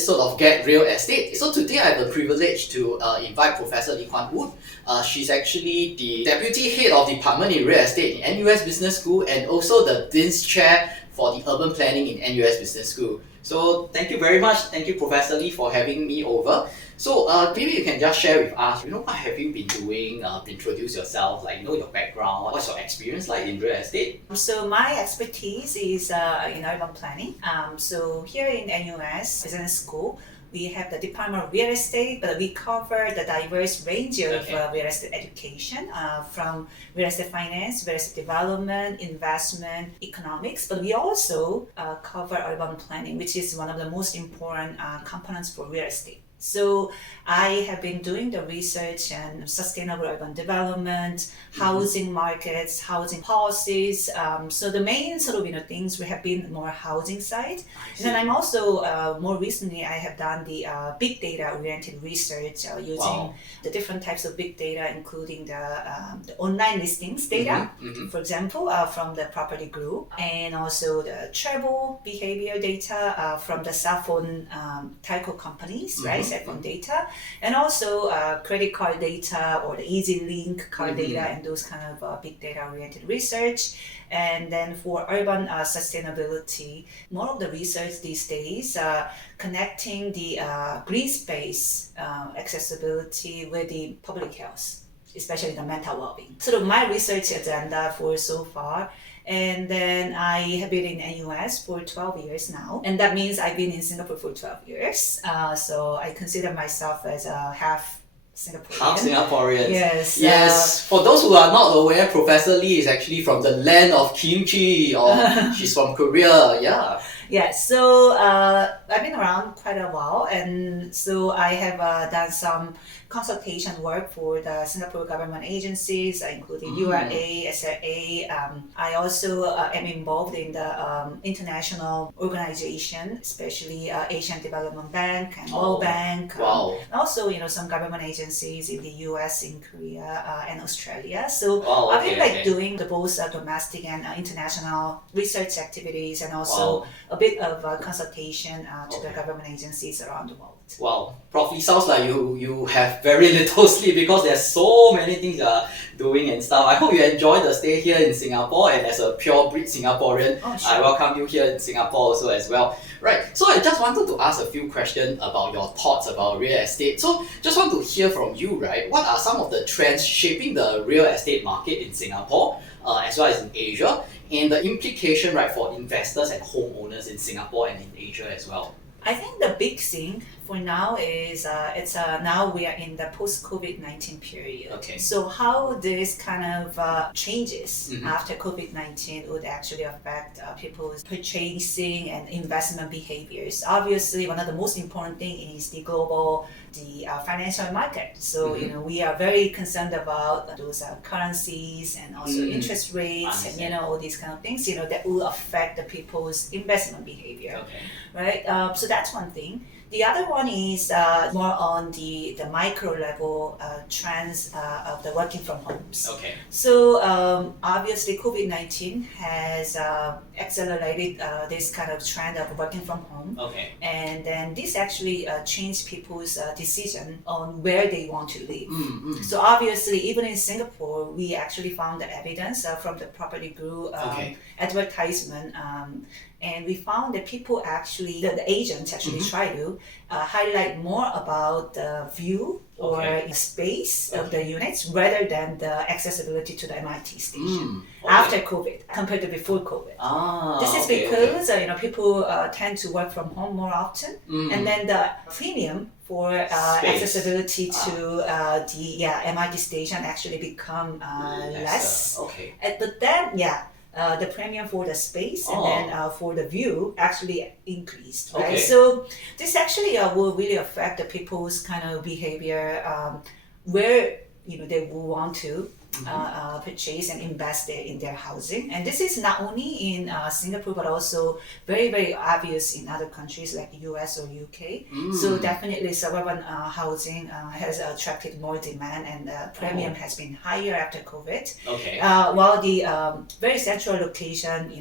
this sort of Get Real Estate. So today I have the privilege to invite Professor Kwan. She's actually the Deputy Head of Department in Real Estate in NUS Business School and also the Dean's Chair for the Urban Planning in NUS Business School. So thank you very much. Thank you, Professor Lee, for having me over. So maybe you can just share with us, what have you been doing? Introduce yourself, your background, what's your experience like in real estate? So my expertise is in urban planning. So here in NUS Business School, we have the Department of Real Estate, but we cover the diverse range of real estate education, from real estate finance, real estate development, investment, economics, but we also cover urban planning, which is one of the most important components for real estate. So I have been doing the research and sustainable urban development, housing markets, housing policies. So the main sort of things we have been more housing side. And then I'm also more recently I have done the big data oriented research using the different types of big data, including the online listings data, for example, from the property group, and also the travel behavior data from the cell phone telco companies, right? Cell phone data, and also credit card data or the Easy Link card data, and those kind of big data oriented research. And then for urban sustainability, more of the research these days connecting the green space accessibility with the public health, especially the mental well-being. Sort of my research agenda for so far. And then I have been in NUS for 12 years now. And that means I've been in Singapore for 12 years. So I consider myself as a half Singaporean. Half Singaporean. Yes. Yes. For those who are not aware, Professor Lee is actually from the land of kimchi, or she's from Korea. Yeah. Yeah, so I've been around quite a while, and so I have done some consultation work for the Singapore government agencies, including URA, SRA. I also am involved in the international organization, especially Asian Development Bank and World Bank. Also, some government agencies in the US, in Korea, and Australia. So I've been doing the both domestic and international research activities, and also a bit of consultation to the government agencies around the world. Wow, Prof, it sounds like you have very little sleep because there's so many things you are doing and stuff. I hope you enjoy the stay here in Singapore, and as a purebred Singaporean, sure. I welcome you here in Singapore also as well. Right, so I just wanted to ask a few questions about your thoughts about real estate. So just want to hear from you, right? What are some of the trends shaping the real estate market in Singapore, as well as in Asia, and the implication, right, for investors and homeowners in Singapore and in Asia as well? I think the big thing for now is now we are in the post-COVID-19 period. Okay. So how this kind of changes after COVID-19 would actually affect people's purchasing and investment behaviors. Obviously, one of the most important thing is the financial market. So we are very concerned about those currencies and also interest rates and all these kind of things that will affect the people's investment behavior. Okay. Right? So that's one thing. The other one is more on the micro level trends of the working from homes. Okay. So obviously COVID-19 has accelerated this kind of trend of working from home. Okay. And then this actually changed people's decision on where they want to live. So obviously even in Singapore, we actually found the evidence from the property group advertisement. And we found that people actually, the agents actually try to highlight more about the view or space of the units rather than the accessibility to the MRT station after COVID compared to before COVID. This is because people tend to work from home more often, and then the premium for accessibility to the MRT station actually become less. Okay. But then, the premium for the space and then for the view actually increased, right? Okay. So this actually will really affect the people's kind of behavior, where they will want to purchase and invest in their housing. And this is not only in Singapore, but also very, very obvious in other countries like US or UK. So definitely suburban housing has attracted more demand, and the premium has been higher after COVID. Okay. While the very central location,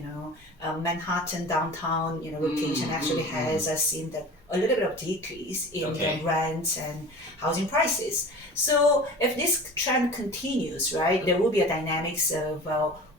Manhattan downtown, location actually has seen the a little bit of decrease in Okay. the rents and housing prices. So if this trend continues, right, there will be a dynamics of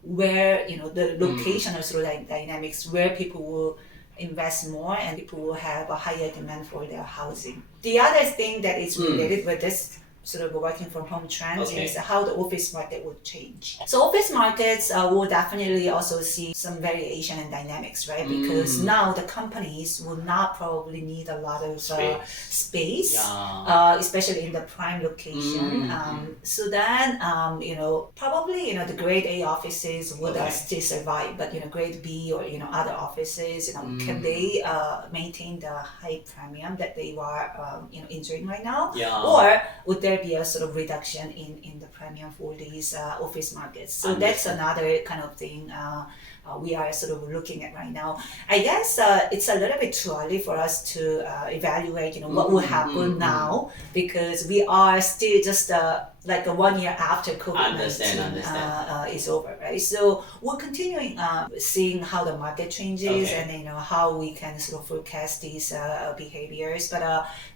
where, the location of sort of dynamics where people will invest more and people will have a higher demand for their housing. The other thing that is related with this sort of working from home trends is how the office market would change. So office markets will definitely also see some variation and dynamics, right? Because now the companies will not probably need a lot of space, especially in the prime location. So then, probably, the grade A offices would still survive, but, grade B or, other offices, can they maintain the high premium that they are, enjoying right now? Or would there be a sort of reduction in the premium for these office markets? So that's another kind of thing we are sort of looking at right now. I guess it's a little bit too early for us to evaluate, what will happen now, because we are still just like 1 year after COVID-19 is over, right? So we're continuing seeing how the market changes and how we can sort of forecast these behaviors. But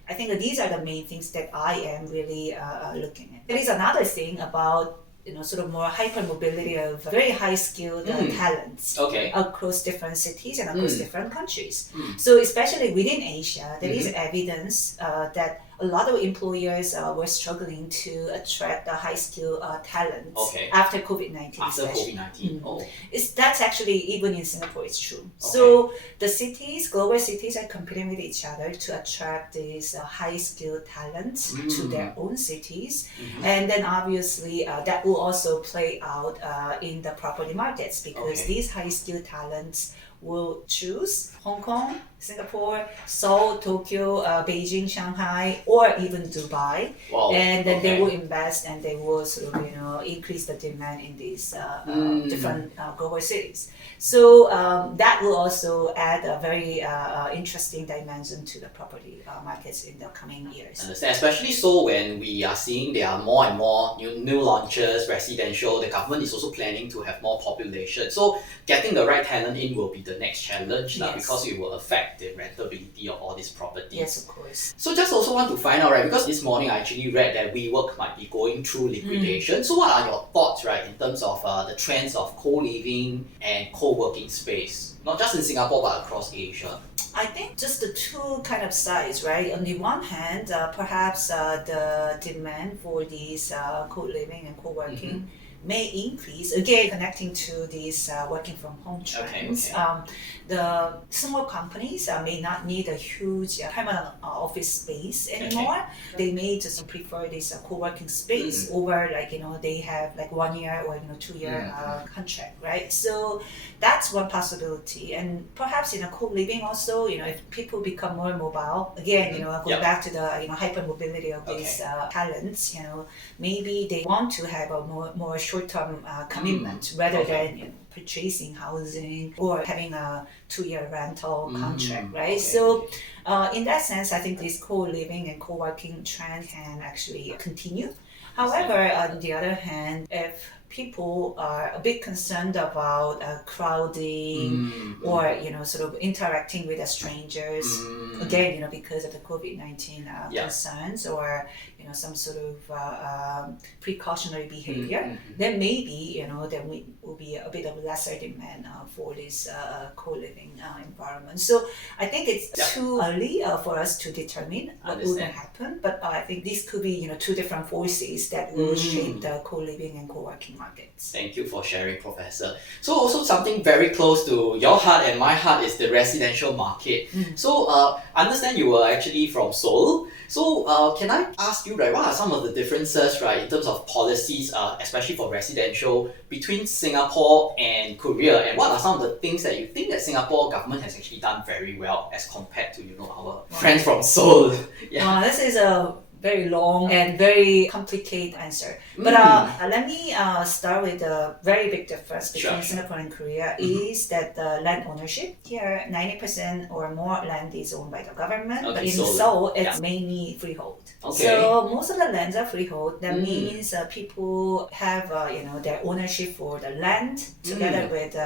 I think that these are the main things that I am really looking at. There is another thing about sort of more hypermobility of very high-skilled talents across different cities and across different countries. So especially within Asia, there is evidence that a lot of employers were struggling to attract the high-skilled talents after COVID-19. After COVID-19, That's actually, even in Singapore, it's true. So the global cities are competing with each other to attract these high-skilled talents to their own cities. And then obviously that will also play out in the property markets, because these high-skilled talents will choose Hong Kong, Singapore, Seoul, Tokyo, Beijing, Shanghai, or even Dubai. And then they will invest and they will sort of, increase the demand in these different global cities. So that will also add a very interesting dimension to the property markets in the coming years. Understand, especially so when we are seeing there are more and more new launches, residential. The government is also planning to have more population. So getting the right talent in will be the next challenge, because it will affect the rentability of all these properties. Yes, of course. So just also want to find out, right, because this morning I actually read that WeWork might be going through liquidation. So what are your thoughts, right, in terms of the trends of co-living and co-working space, not just in Singapore but across Asia? I think just the two kind of sides, right? On the one hand, perhaps the demand for these co-living and co-working may increase, again connecting to these working from home trends. The small companies may not need a huge permanent office space anymore. They may just prefer this co-working space over they have 1 year or 2 year contract, right? So that's one possibility. And perhaps co-living also, if people become more mobile, again, going back to the hypermobility of these talents, maybe they want to have a more short-term commitment rather than purchasing housing or having a 2-year rental contract, right? So in that sense, I think this co-living and co-working trend can actually continue. However, on the other hand, if people are a bit concerned about crowding or sort of interacting with the strangers, again because of the COVID-19 concerns or some sort of precautionary behavior, then maybe there will be a bit of lesser demand for this co-living environment. So I think it's too early for us to determine what will happen, but I think these could be two different forces that will shape the co-living and co-working markets. Thank you for sharing, Professor. So also something very close to your heart and my heart is the residential market. So I understand you were actually from Seoul. So can I ask you, right, what are some of the differences, right, in terms of policies, especially for residential, between Singapore and Korea, and what are some of the things that you think that Singapore government has actually done very well as compared to our friends from Seoul? This is a very long and very complicated answer. But let me start with the very big difference between Singapore and Korea is that the land ownership. Here, 90% or more land is owned by the government, but in Seoul, it's mainly freehold. So most of the lands are freehold. That means people have their ownership for the land together with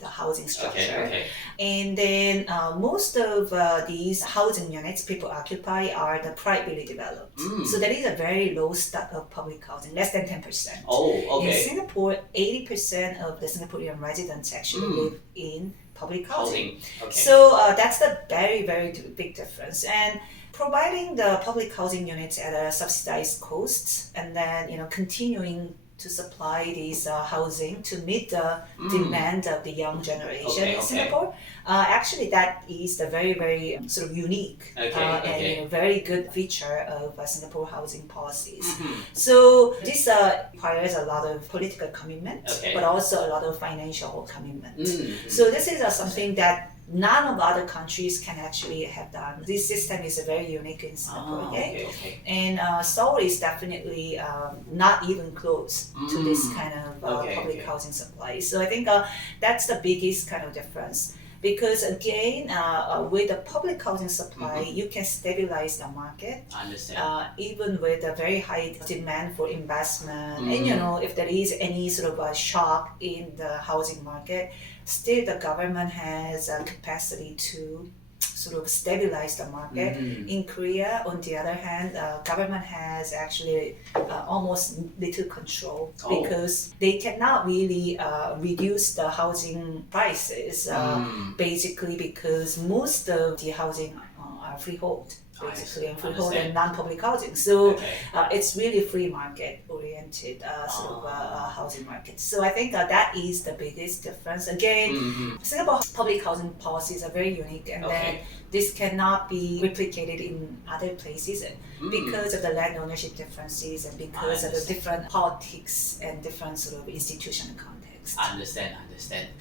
the housing structure. Okay. And then most of these housing units people occupy are the privately developed. So there is a very low stock of public housing, less than 10%. Oh, In okay. Singapore, 80% of the Singaporean residents actually live in public housing. Okay. So that's the very, very big difference. And providing the public housing units at a subsidized cost, and then continuing to supply these housing to meet the demand of the young generation in Singapore. Actually, that is the very, very sort of unique and very good feature of Singapore housing policies. So this requires a lot of political commitment, but also a lot of financial commitment. So this is something that none of other countries can actually have done. This system is very unique in Singapore, and Seoul is definitely not even close to this kind of public housing supply. So I think that's the biggest kind of difference. Because again, with the public housing supply, you can stabilize the market. Even with a very high demand for investment, and if there is any sort of a shock in the housing market, still the government has a capacity to sort of stabilize the market. In Korea, on the other hand, government has actually almost little control because they cannot really reduce the housing prices, basically because most of the housing are freehold. Basically, and freehold and non-public housing. So it's really free market oriented sort of housing market. So I think that is the biggest difference. Again, Singapore public housing policies are very unique, and then this cannot be replicated in other places because of the land ownership differences and because of the different politics and different sort of institutional context. Understand.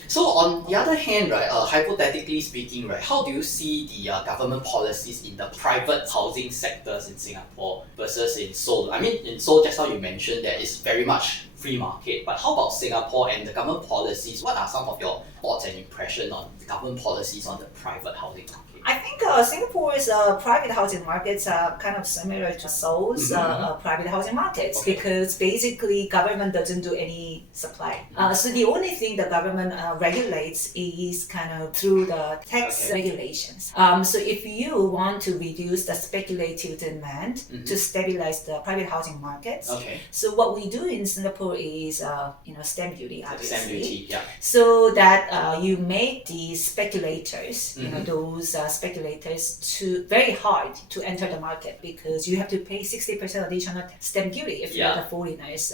So on the other hand, right, hypothetically speaking, right, how do you see the government policies in the private housing sectors in Singapore versus in Seoul? I mean, in Seoul, just now you mentioned that it's very much free market, but how about Singapore and the government policies? What are some of your thoughts and impression on the government policies on the private housing market? I think Singapore's private housing markets are kind of similar to Seoul's private housing markets because basically government doesn't do any supply. So the only thing the government regulates is kind of through the tax regulations. So if you want to reduce the speculative demand to stabilize the private housing markets, so what we do in Singapore is stamp duty, obviously. Stamp duty, So that you make the speculators, those speculators to very hard to enter the market because you have to pay 60% additional stamp duty if you are the foreigners,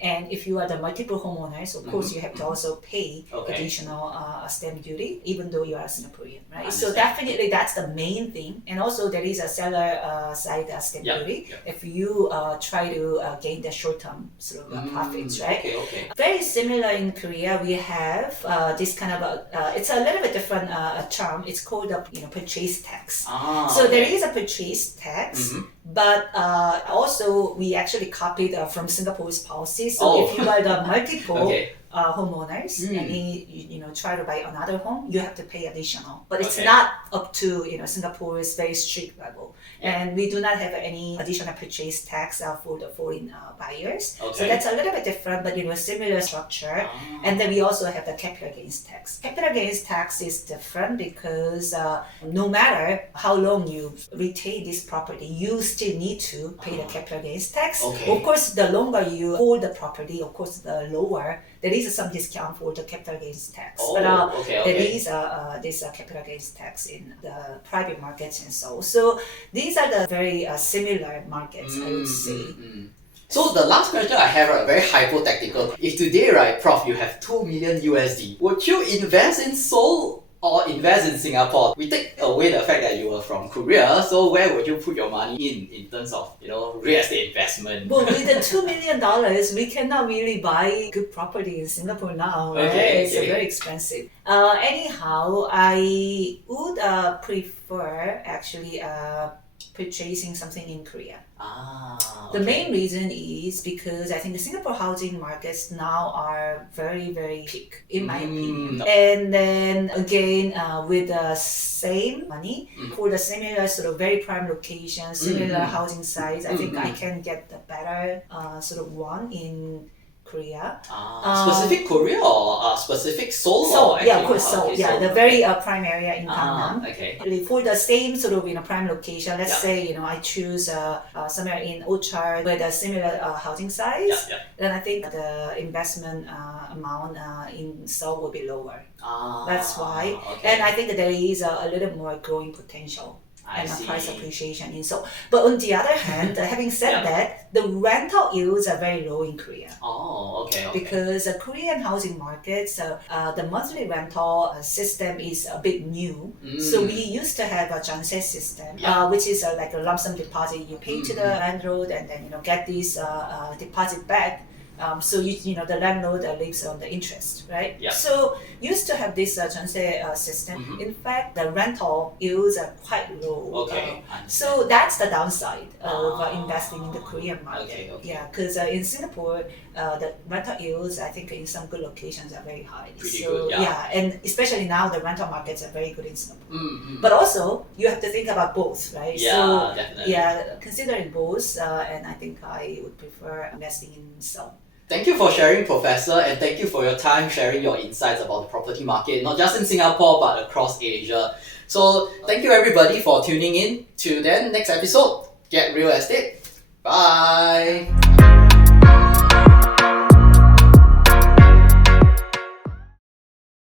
and if you are the multiple homeowners, of course you have to also pay additional stamp duty even though you are a Singaporean, right? So definitely that's the main thing, and also there is a seller side stamp duty if you try to gain the short-term sort of profits, right? Very similar in Korea, we have this kind of it's a little bit different term. It's called the purchase tax. So there is a purchase tax, but also we actually copied from Singapore's policy. So if you are the multiple homeowners and you try to buy another home, you have to pay additional, but it's not up to Singapore's very strict level, and we do not have any additional purchase tax for the foreign buyers. So that's a little bit different, but similar structure. And then we also have the capital gains tax. Capital gains tax is different because no matter how long you retain this property, you still need to pay the capital gains tax. Of course, the longer you hold the property, of course, the lower there is some discount for the capital gains tax. But there is this capital gains tax in the private markets in Seoul. So these are the very similar markets, I would say. So the last question I have, right, very hypothetical. If today, right, Prof, you have 2 million USD, would you invest in Seoul or invest in Singapore? We take away the fact that you were from Korea, so where would you put your money in terms of real estate investment? Well, with the $2 million, we cannot really buy good property in Singapore now. Right? It's very expensive. Anyhow, I would prefer actually purchasing something in Korea. The main reason is because I think the Singapore housing markets now are very, very peak, in my opinion. And then again, with the same money, for the similar sort of very prime location, similar housing size, I think I can get the better sort of one in Korea. Specific Korea or specific Seoul? So or yeah, of actually- course. So okay, yeah, Seoul, the very prime area in Gangnam. Okay. For the same sort of prime location, let's Yeah. say I choose somewhere in Orchard with a similar housing size, Yeah. then I think the investment amount in Seoul will be lower. That's why, Okay. and I think there is a little more growing potential I and a see. price appreciation in Seoul. But on the other hand, having said Yeah. that, the rental yields are very low in Korea. Oh, okay. Because the Korean housing markets, the monthly rental system is a bit new. So we used to have a janse system, which is like a lump sum deposit. You pay to the landlord and then get this deposit back. So the landlord lives on the interest, right? Yeah. So used to have this janse system. In fact, the rental yields are quite low. Okay. So that's the downside of investing in the Korean market. Okay. Yeah, because in Singapore, the rental yields, I think in some good locations are very high. Pretty so good, yeah. And especially now the rental markets are very good in Singapore. Mm-hmm. But also you have to think about both, right? Yeah, so definitely. yeah, considering both, and I think I would prefer investing in Seoul. Thank you for sharing, Professor, and thank you for your time sharing your insights about the property market, not just in Singapore but across Asia. So thank you everybody for tuning in. Till then, next episode, Get Real Estate. Bye!